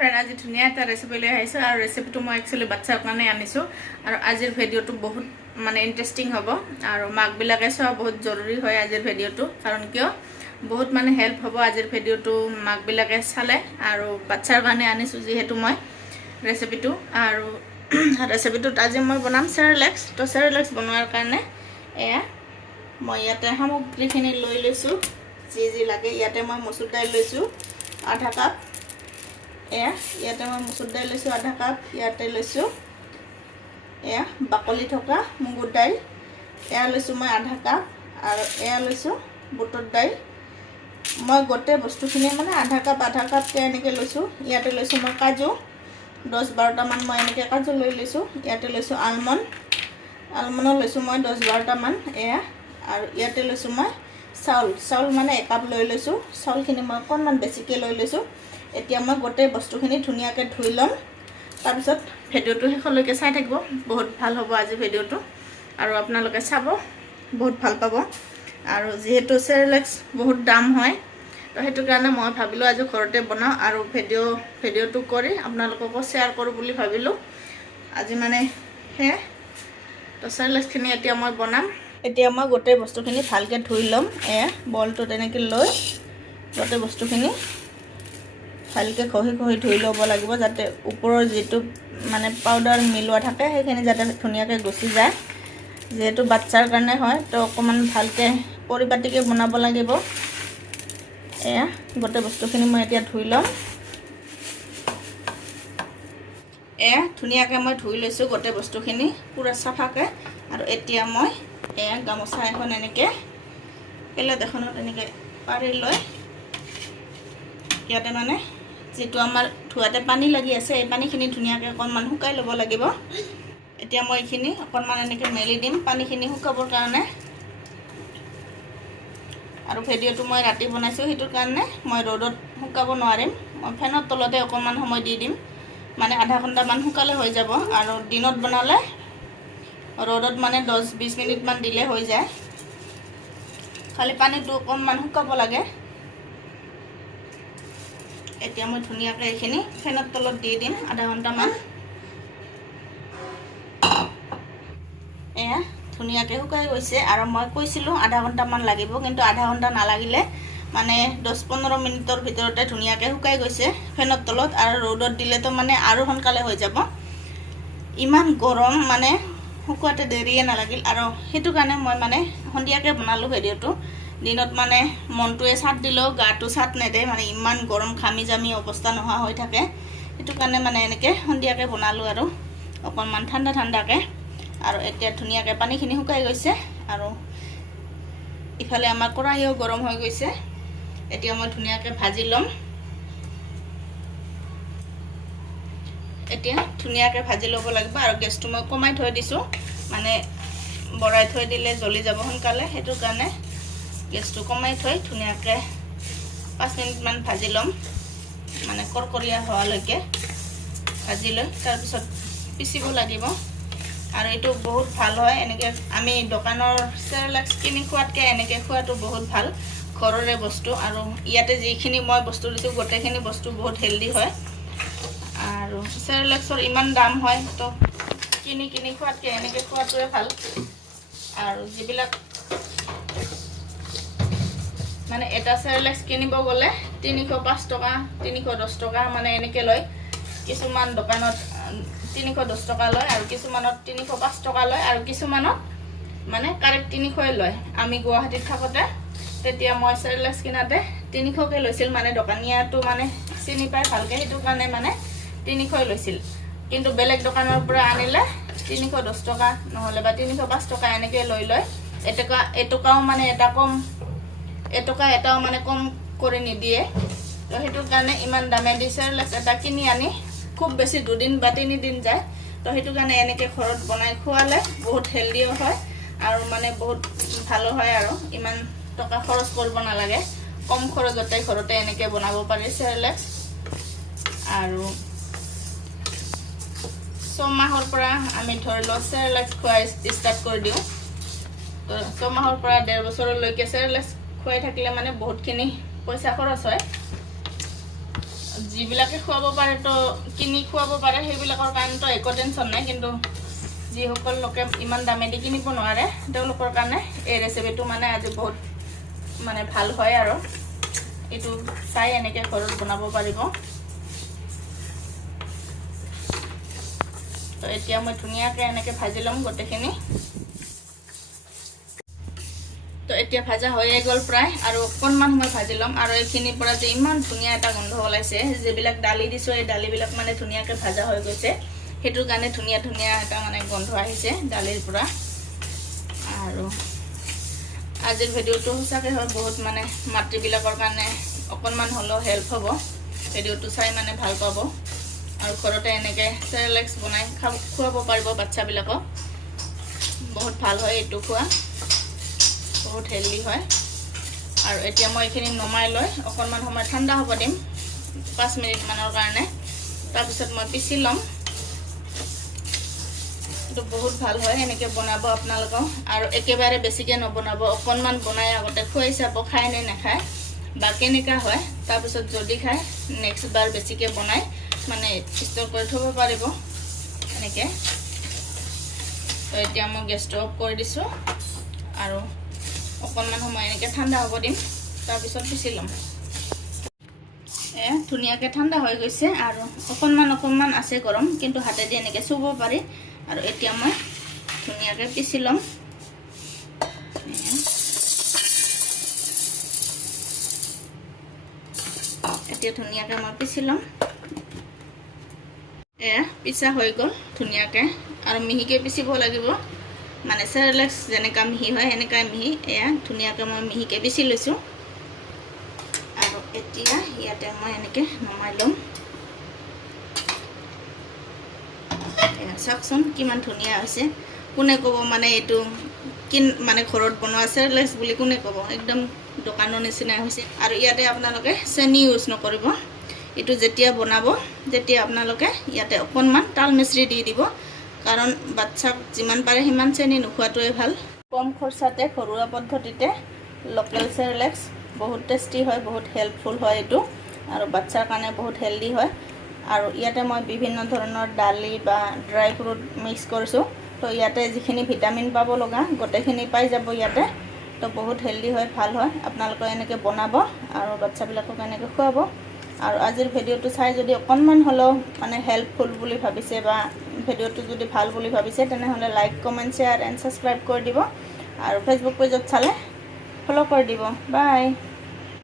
Friend আজি ধুনীয়া এটা ৰেচিপি লৈ আহিছোঁ আৰু ৰেচিপিটো মই একচুৱেলি বাচ্ছাৰ কাৰণে আনিছোঁ। আৰু আজিৰ ভিডিঅ'টো বহুত মানে ইণ্টাৰেষ্টিং হ'ব। আৰু মাকবিলাকে চোৱা বহুত জৰুৰী হয় আজিৰ ভিডিঅ'টো কাৰণ কিয়? বহুত মানে হেল্প হ'ব আজিৰ ভিডিঅ'টো মাকবিলাকে চালে। আৰু বাচ্ছাৰ কাৰণে আনিছোঁ যিহেতু মই ৰেচিপিটো আৰু ৰেচিপিটোত আজি মই বনাম চেৰেলেক্স তো চেৰেলেক্স বনোৱাৰ কাৰণে এয়া মই ইয়াতে সামগ্ৰীখিনি লৈ লৈছোঁ। যি যি লাগে ইয়াতে মই মচুৰ দাইল লৈছোঁ। আধা কাপ। এয়া ইয়াতে মই মচুৰ দাইল লৈছোঁ আধা কাপ ইয়াতে লৈছোঁ। এয়া বাকলি থকা মগুৰ দাইল। এয়া লৈছোঁ মই আধা কাপ আৰু এয়া লৈছোঁ বুটৰ দাইল। মই গোটেই বস্তুখিনি মানে আধা কাপ আধা কাপকৈ এনেকৈ লৈছোঁ। ইয়াতে লৈছোঁ মই কাজু। দহ বাৰটামান মই এনেকৈ কাজু লৈ লৈছোঁ। ইয়াতে লৈছোঁ আলমণ্ড। আলমণ্ডো লৈছোঁ মই দহ বাৰটামান এয়া। আৰু ইয়াতে লৈছোঁ মই চাউল। চাউল মানে একাপ লৈ লৈছোঁ। চাউলখিনি মই অকণমান বেছিকৈ লৈ লৈছোঁ। এতিয়া মই গোটেই বস্তুখিনি ধুনীয়াকৈ ধুই ল'ম। তাৰপিছত ভিডিঅ'টো শেষলৈকে চাই থাকিব। বহুত ভালো হ'ব আজি ভিডিঅ'টো। আৰু আপোনালোকে চাব, বহুত ভালো পাব। আৰু যিহেতু চেৰেলেক্স বহুত দাম হয়, তো সেইটো কাৰণে মই ভাবিলোঁ আজি ঘৰতে বনাওঁ আৰু ভিডিঅ' ভিডিঅ'টো কৰি আপোনালোককো শ্বেয়াৰ কৰোঁ বুলি ভাবিলোঁ। আজি মানে সেয়ে তো চেৰেলেক্সখিনি এতিয়া মই বনাম। এতিয়া মই গোটেই বস্তুখিনি ভালকৈ ধুই ল'ম। এয়া বলটো তেনেকৈ লৈ গোটেই বস্তুখিনি ভালকৈ ঘঁহি ঘঁহি ধুই ল'ব লাগিব যাতে ওপৰৰ যিটো মানে পাউডাৰ মিলোৱা থাকে সেইখিনি যাতে ধুনীয়াকৈ গুচি যায়। যিহেতু বাচ্ছাৰ কাৰণে হয় তো অকণমান ভালকৈ পৰিপাটিকৈ বনাব লাগিব। এয়া গোটেই বস্তুখিনি মই এতিয়া ধুই ল'ম। এয়া ধুনীয়াকৈ মই ধুই লৈছোঁ গোটেই বস্তুখিনি পূৰা চাফাকৈ। আৰু এতিয়া মই এয়া গামোচা এখন এনেকৈ প্লেট এখনত এনেকৈ পাৰি লৈ ইয়াতে মানে যিটো আমাৰ ধোৱাতে পানী লাগি আছে এই পানীখিনি ধুনীয়াকৈ অকণমান শুকাই ল'ব লাগিব। এতিয়া মই এইখিনি অকণমান এনেকৈ মেলি দিম পানীখিনি শুকাবৰ কাৰণে। আৰু ভিডিঅ'টো মই ৰাতি বনাইছোঁ সেইটোৰ কাৰণে মই ৰ'দত শুকাব নোৱাৰিম। মই ফেনৰ তলতে অকণমান সময় দি দিম। মানে আধা ঘণ্টামান শুকালে হৈ যাব। আৰু দিনত বনালে ৰ'দত মানে দহ বিছ মিনিটমান দিলে হৈ যায়। খালি পানীটো অকণমান শুকাব লাগে। এতিয়া মই ধুনীয়াকৈ এইখিনি ফেনৰ তলত দি দিম, আধা ঘণ্টামান। এয়া ধুনীয়াকৈ শুকাই গৈছে আৰু মই কৈছিলোঁ আধা ঘণ্টামান লাগিব, কিন্তু আধা ঘণ্টা নালাগিলে মানে দহ পোন্ধৰ মিনিটৰ ভিতৰতে ধুনীয়াকৈ শুকাই গৈছে ফেনৰ তলত আৰু ৰ'দত দিলেতো মানে আৰু সোনকালে হৈ যাব। ইমান গৰম মানে শুকুৱাতে দেৰিয়ে নালাগিল আৰু সেইটো কাৰণে মই মানে সন্ধিয়াকৈ বনালোঁ ভিডিঅ'টো। দিনত মানে মনটোৱে চাট দিলেও গাটো চাট নেদে মানে ইমান গৰম ঘামি জামি অৱস্থা নোহোৱা হৈ থাকে। সেইটো কাৰণে মানে এনেকৈ সন্ধিয়াকৈ বনালোঁ আৰু অকণমান ঠাণ্ডা ঠাণ্ডাকৈ। আৰু এতিয়া ধুনীয়াকৈ পানীখিনি শুকাই গৈছে আৰু ইফালে আমাৰ কৰাহিও গৰম হৈ গৈছে। এতিয়া মই ধুনীয়াকৈ ভাজি ল'ম। এতিয়া ধুনীয়াকৈ ভাজি ল'ব লাগিব আৰু গেছটো মই কমাই থৈ দিছোঁ। মানে বঢ়াই থৈ দিলে জ্বলি যাব সোনকালে সেইটো কাৰণে গেছটো কমাই থৈ ধুনীয়াকৈ পাঁচ মিনিটমান ভাজি ল'ম মানে কৰকৰীয়া হোৱালৈকে ভাজি লৈ তাৰপিছত পিচিব লাগিব। আৰু এইটো বহুত ভাল হয় এনেকৈ আমি দোকানৰ চেৰেলেক্স কিনি খোৱাতকৈ এনেকৈ খোৱাটো বহুত ভাল ঘৰৰে বস্তু। আৰু ইয়াতে যিখিনি মই বস্তু দিছোঁ গোটেইখিনি বস্তু বহুত হেল্ডি হয়। আৰু চেৰেলেক্সৰ ইমান দাম হয় তো কিনি কিনি খোৱাতকৈ এনেকৈ খোৱাটোৱে ভাল। আৰু যিবিলাক মানে এটা চেৰেলেক্স কিনিব গ'লে তিনিশ পাঁচ টকা, তিনিশ দহ টকা মানে এনেকৈ লয়। কিছুমান দোকানত, তিনিশ দহ টকা লয় আৰু কিছুমানত তিনিশ পাঁচ টকা লয় আৰু কিছুমানত মানে কাৰেক্ট তিনিশই লয়। আমি গুৱাহাটীত থাকোঁতে তেতিয়া মই চেৰেলেক্স কিনাতে তিনিশকৈ লৈছিল মানে দোকানীয়াটো মানে চিনি পাই ভালকৈ, সেইটো কাৰণে মানে তিনিশই লৈছিল। কিন্তু বেলেগ দোকানৰ পৰা আনিলে তিনিশ দহ টকা নহ'লে বা তিনিশ পাঁচ টকা এনেকৈ লৈ লয়। এটকা, এটকাও মানে এটা কম এটকা এটাও মানে কম কৰি নিদিয়ে। তো সেইটো কাৰণে ইমান দামেদি চেৰেলেক্স এটা কিনি আনি খুব বেছি দুদিন বা তিনিদিন যায়। তো সেইটো কাৰণে এনেকৈ ঘৰত বনাই খোৱালে বহুত হেল্ডিও হয় আৰু মানে বহুত ভালো হয় আৰু। ইমান টকা খৰচ কৰিব নালাগে। কম খৰচতে ঘৰতে এনেকৈ বনাব পাৰি চেৰেলেক্স আৰু ছমাহৰ পৰা আমি ধৰি লওক চেৰেলেক্স খোৱা ষ্টাৰ্ট কৰি দিওঁ। তো ছমাহৰ পৰা ডেৰ বছৰলৈকে চেৰেলেক্স খুৱাই থাকিলে মানে বহুতখিনি পইচা খৰচ হয়। যিবিলাকে খুৱাব পাৰে তো কিনি খুৱাব পাৰে সেইবিলাকৰ কাৰণেতো একো টেনশ্যন নাই কিন্তু যিসকল লোকে ইমান দামেদি কিনিব নোৱাৰে তেওঁলোকৰ কাৰণে এই ৰেচিপিটো মানে আজি বহুত মানে ভাল হয় আৰু। এইটো চাই এনেকৈ ঘৰত বনাব পাৰিব। তো এতিয়া মই ধুনীয়াকৈ এনেকৈ ভাজি ল'ম গোটেইখিনি। তো এতিয়া ভাজা হৈয়ে গ'ল প্ৰায় আৰু অকণমান সময় ভাজি ল'ম আৰু এইখিনিৰ পৰা যে ইমান ধুনীয়া এটা গোন্ধ ওলাইছে, যিবিলাক দালি দিছোঁ, এই দালিবিলাক মানে ধুনীয়াকৈ ভাজা হৈ গৈছে। সেইটোৰ কাৰণে ধুনীয়া ধুনীয়া এটা মানে গোন্ধ আহিছে দালিৰ পৰা। আৰু আজিৰ ভিডিঅ'টো সঁচাকৈ হয়, বহুত মানে মাতৃবিলাকৰ কাৰণে অকণমান হ'লেও হেল্প হ'ব। ভিডিঅ'টো চাই মানে ভালো পাব। আৰু ঘৰতে এনেকৈ চেৰেলেক্স বনাই খাব, খুৱাব পাৰিব বাচ্ছাবিলাকক। বহুত ভালো হয় এইটো খোৱা। বহুত হেল্ডি হয়। আৰু এতিয়া মই এইখিনি নমাই লৈ অকণমান সময় ঠাণ্ডা হ'ব দিম পাঁচ মিনিটমানৰ কাৰণে। তাৰপিছত মই পিচি ল'ম। এইটো বহুত ভাল হয় এনেকৈ বনাব আপোনালোকক। আৰু একেবাৰে বেছিকৈ নবনাব অকণমান বনাই আগতে খুৱাই চাব খায় নে নাখায় বা কেনেকুৱা হয় তাৰপিছত যদি খায় নেক্সট বাৰ বেছিকৈ বনাই মানে ষ্ট'ৰ কৰি থ'ব পাৰিব এনেকৈ। এতিয়া মই গেছটো অফ কৰি দিছোঁ। আৰু অকণমান সময় এনেকৈ ঠাণ্ডা হ'ব দিম, তাৰপিছত পিচি ল'ম। এ, ধুনীয়াকৈ ঠাণ্ডা হৈ গৈছে আৰু অকণমান অকণমান আছে গৰম, কিন্তু হাতেদি এনেকৈ চুব পাৰি। আৰু এতিয়া মই ধুনীয়াকৈ পিচি ল'ম। এতিয়া ধুনীয়াকৈ মই পিচি ল'ম। এয়া, পিচা হৈ গ'ল ধুনীয়াকৈ। আৰু মিহিকৈ পিচিব লাগিব। মানে চেৰেলেক্স যেনেকুৱা মিহি হয় সেনেকুৱাই মিহি। এয়া ধুনীয়াকৈ মই মিহিকৈ পিচি লৈছোঁ। আৰু এতিয়া ইয়াতে মই এনেকৈ নমাই ল'ম। চাওকচোন কিমান ধুনীয়া হৈছে। কোনে ক'ব মানে এইটো কিন মানে ঘৰত বনোৱা চেৰেলেক্স বুলি কোনে ক'ব? একদম দোকানৰ নিচিনাই হৈছে। আৰু ইয়াতে আপোনালোকে চেনি ইউজ নকৰিব। এইটো যেতিয়া বনাব তেতিয়া আপোনালোকে ইয়াতে অকণমান তাল মিচিৰি দি দিব। কাৰণ বাচ্ছাক যিমান পাৰে সিমান চেনি নোখোৱাটোৱে ভালো। কম খৰচাতে ঘৰুৱা পদ্ধতিতে লোকেল চেৰেলেক্স বহুত টেষ্টি হয়, বহুত হেল্পফুল হয় এইটো আৰু বাচ্ছাৰ কাৰণে বহুত হেল্ডি হয়। আৰু ইয়াতে মই বিভিন্ন ধৰণৰ দালি বা ড্ৰাই ফ্ৰুট মিক্স কৰিছোঁ। তো ইয়াতে যিখিনি ভিটামিন পাব লগা গোটেইখিনি পাই যাব ইয়াতে। তো বহুত হেল্ডি হয়, ভালো হয়। আপোনালোকে এনেকৈ বনাব আৰু বাচ্ছাবিলাকক এনেকৈ খুৱাব। আৰু আজিৰ ভিডিঅ'টো চাই যদি অকণমান হ'লেও মানে হেল্পফুল বুলি ভাবিছে বা ভিডিঅ'টো যদি ভালো বুলি ভাবিছে, তেনেহ'লে like comment share and subscribe কৰি দিব। আৰু ফেচবুক পেজত চালে ফ'ল' কৰি দিব। বাই